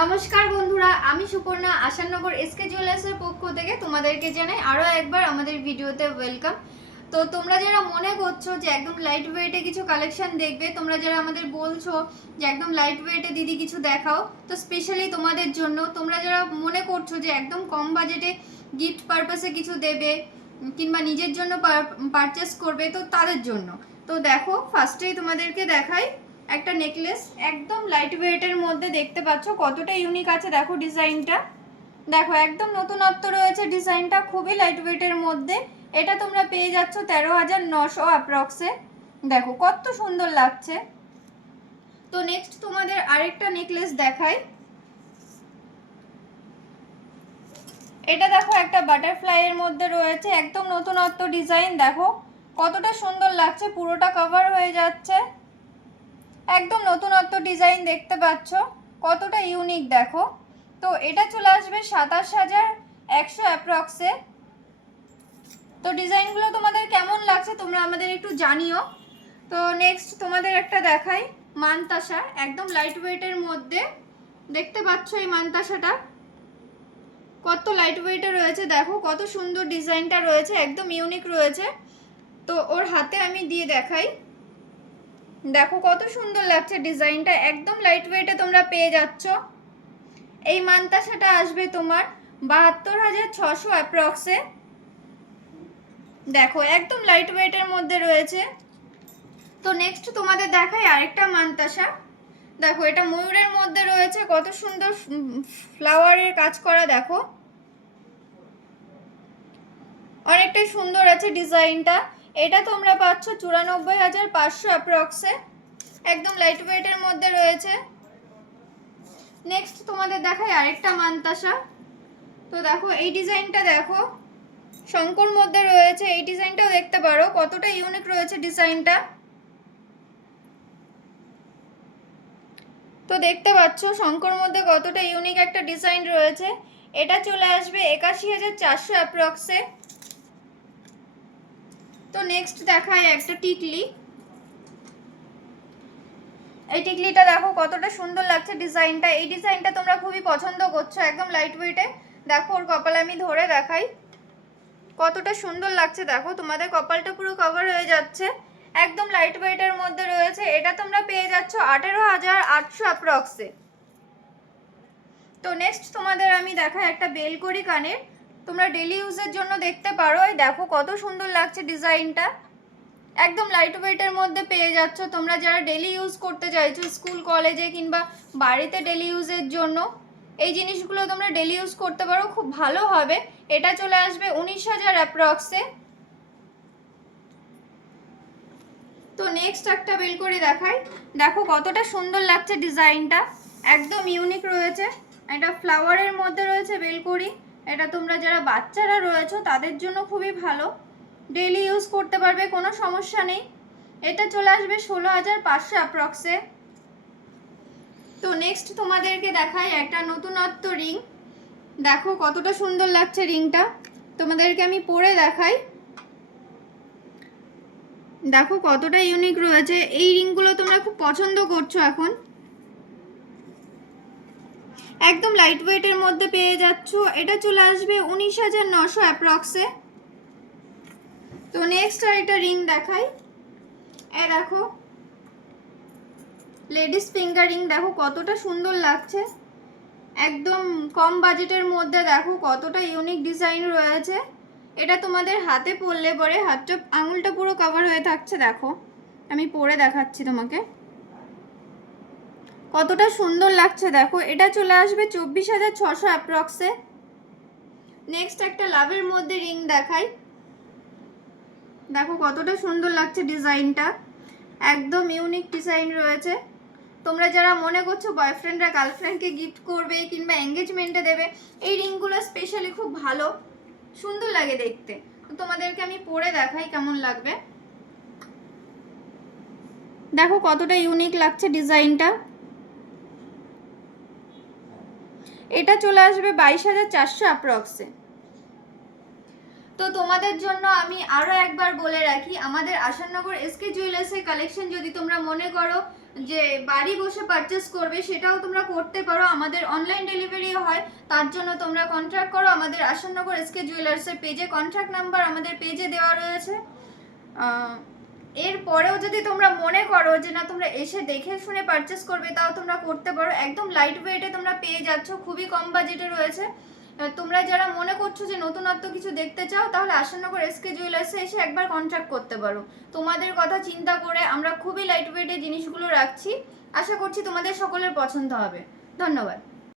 নমস্কার বন্ধুরা, আমি সুপর্ণা আশানগর এসকে জুয়েলার্সের পক্ষ থেকে তোমাদেরকে জানাই আরও একবার আমাদের ভিডিওতে ওয়েলকাম। তো তোমরা যারা মনে করছো যে একদম লাইট ওয়েটে কিছু কালেকশন দেখবে, তোমরা যারা আমাদের বলছো যে একদম লাইট ওয়েটে দিদি কিছু দেখাও, তো স্পেশালি তোমাদের জন্য। তোমরা যারা মনে করছো যে একদম কম বাজেটে গিফট পারপাসে কিছু দেবে কিংবা নিজের জন্য পারচেস করবে, তো তাদের জন্য। তো দেখো, ফার্স্টেই তোমাদেরকে দেখাই একটা নেকলেস, একদম লাইট ওয়েটের মধ্যে। দেখতে পাচ্ছ কতটা ইউনিক আছে, দেখো ডিজাইনটা। দেখো একদম নতুনত্ব রয়েছে ডিজাইনটা, খুবই লাইট ওয়েটের মধ্যে। এটা তোমরা পেয়ে যাচ্ছ 13,900 অ্যাপ্রক্সে। দেখো কত সুন্দর লাগছে। তো নেক্সট তোমাদের আরেকটা নেকলেস দেখাই। এটা দেখো একটা বাটারফ্লাই এর মধ্যে রয়েছে, একদম নতুনত্ব ডিজাইন। দেখো কতটা সুন্দর লাগছে, পুরোটা কভার হয়ে যাচ্ছে, একদম নতুনত্ব ডিজাইন। দেখতে পাচ্ছ কতটা ইউনিক, দেখো। তো এটা চলে আসবে 27,100 অ্যাপ্রক্সে। তো ডিজাইনগুলো তোমাদের কেমন লাগছে তোমরা আমাদের একটু জানিও। তো নেক্সট তোমাদের একটা দেখাই মানতাসা, একদম লাইট ওয়েটের মধ্যে। দেখতে পাচ্ছ এই মানতাসাটা কত লাইট ওয়েটে রয়েছে, দেখো কত সুন্দর ডিজাইনটা রয়েছে, একদম ইউনিক রয়েছে। তো ওর হাতে আমি দিয়ে দেখাই, দেখো কত সুন্দর লাগছে ডিজাইনটা, একদম লাইট ওয়েটে তোমরা পেয়ে যাচ্ছ। এই মানতাসাটা আসবে তোমার 72,600 অ্যাপ্রক্সে। দেখো একদম লাইট ওয়েটের মধ্যে রয়েছে। তো নেক্সট তোমাদের দেখাই আরেকটা মানতাসা। দেখো এটা ময়ূরের মধ্যে রয়েছে, কত সুন্দর ফ্লাওয়ারের কাজ করা, দেখো অনেকটাই সুন্দর আছে ডিজাইনটা। এটা তোমরা পাচ্ছ 94,500 অ্যাপ্রক্সে, একদম লাইট ওয়েটের মধ্যে রয়েছে। নেক্সট তোমাদের দেখাই আরেকটা মানতাসা। তো দেখো এই ডিজাইনটা, দেখো শঙ্কর মধ্যে রয়েছে, এই ডিজাইনটাও দেখতে পারো কতটা ইউনিক রয়েছে ডিজাইনটা। তো দেখতে পাচ্ছ শঙ্কর মধ্যে কতটা ইউনিক একটা ডিজাইন রয়েছে। এটা চলে আসবে 81,400 অ্যাপ্রক্সে। তো নেক্সট দেখায় একটা টিকলি। এই টিকলিটা দেখো কতটা সুন্দর লাগছে ডিজাইনটা, এই ডিজাইনটা তোমরা খুবই পছন্দ করছো, একদম লাইট ওয়েটে। দেখো ওর কপাল আমি ধরে দেখাই, কতটা সুন্দর লাগছে। দেখো তোমাদের কপালটা পুরো কভার হয়ে যাচ্ছে, একদম লাইট ওয়েটের মধ্যে রয়েছে। এটা তোমরা পেয়ে যাচ্ছ 18,800 অ্যাপ্রক্সে। তো নেক্সট তোমাদের আমি দেখাই একটা বেলকড়ি কানের, তোমরা ডেলি ইউজের জন্য দেখতে পারো। এই দেখো কত সুন্দর লাগছে ডিজাইনটা, একদম লাইট ওয়েটের মধ্যে পেয়ে যাচ্ছ। তোমরা যারা ডেলি ইউজ করতে চাইছো স্কুল কলেজে কিংবা বাড়িতে ডেলি ইউজের জন্য, এই জিনিসগুলো তোমরা ডেলি ইউজ করতে পারো, খুব ভালো হবে। এটা চলে আসবে 19,000 অ্যাপ্রক্সে। তো নেক্সট একটা বেলকড়ি দেখাই, দেখো কতটা সুন্দর লাগছে ডিজাইনটা, একদম ইউনিক রয়েছে। এটা ফ্লাওয়ারের মধ্যে রয়েছে বেলকড়ি। এটা তোমরা যারা বাচ্চারা রয়েছো তাদের জন্য খুবই ভালো, ডেইলি ইউজ করতে পারবে, কোনো সমস্যা নেই। এটা চলে আসবে 16,500 অ্যাপ্রক্সে। তো নেক্সট তোমাদেরকে দেখাই একটা নতুনত্ব রিং। দেখো কতটা সুন্দর লাগছে রিংটা, তোমাদেরকে আমি পরে দেখাই। দেখো কতটা ইউনিক রয়েছে, এই রিংগুলো তোমরা খুব পছন্দ করছো এখন, একদম লাইট ওয়েটের মধ্যে পেয়ে যাচ্ছ। এটা চলে আসবে 19,900 অ্যাপ্রক্সে। তো নেক্সট আরেকটা রিং দেখাই। এই দেখো লেডিস ফিঙ্গার রিং, দেখো কতটা সুন্দর লাগছে, একদম কম বাজেটের মধ্যে। দেখো কতটা ইউনিক ডিজাইন রয়েছে। এটা তোমাদের হাতে পরলে পরে হাতটা আঙুলটা পুরো কভার হয়ে থাকছে। দেখো আমি পরে দেখাচ্ছি তোমাকে, কতটা সুন্দর লাগছে। দেখো এটা চলে আসবে 24,600 অ্যাপ্রক্সে। নেক্সট একটা লাভের মধ্যে রিং দেখাই। দেখো কতটা সুন্দর লাগছে ডিজাইনটা, একদম ইউনিক ডিজাইন রয়েছে। তোমরা যারা মনে করছো বয়ফ্রেন্ডরা গার্লফ্রেন্ডকে গিফট করবে কিংবা এঙ্গেজমেন্টে দেবে, এই রিংগুলো স্পেশালি খুব ভালো, সুন্দর লাগে দেখতে। তো তোমাদেরকে আমি পরে দেখাই কেমন লাগবে। দেখো কতটা ইউনিক লাগছে ডিজাইনটা। এটা চলে আসবে 22,400 অ্যাপ্রক্সে। তো তোমাদের জন্য আমি আরও একবার বলে রাখি, আমাদের আশানগর এসকে জুয়েলার্সের কালেকশন যদি তোমরা মনে করো যে বাড়ি বসে পারচেস করবে সেটাও তোমরা করতে পারো, আমাদের অনলাইন ডেলিভারিও হয়। তার জন্য তোমরা কন্ট্যাক্ট করো আমাদের আসাননগর এসকে জুয়েলার্সের পেজে, কন্ট্যাক্ট নাম্বার আমাদের পেজে দেওয়া রয়েছে। এরপরেও যদি তোমরা মনে করো যে না তোমরা এসে দেখে শুনে পারচেস করবে, তাও তোমরা করতে পারো। একদম লাইট ওয়েটে তোমরা পেয়ে যাচ্ছ, খুবই কম বাজেটে রয়েছে। তোমরা যারা মনে করছো যে নতুনত্ব কিছু দেখতে চাও, তাহলে আসাননগর এসকে জুয়েলার্সে এসে একবার কন্ট্যাক্ট করতে পারো। তোমাদের কথা চিন্তা করে আমরা খুবই লাইট ওয়েটে জিনিসগুলো রাখছি। আশা করছি তোমাদের সকলের পছন্দ হবে। ধন্যবাদ।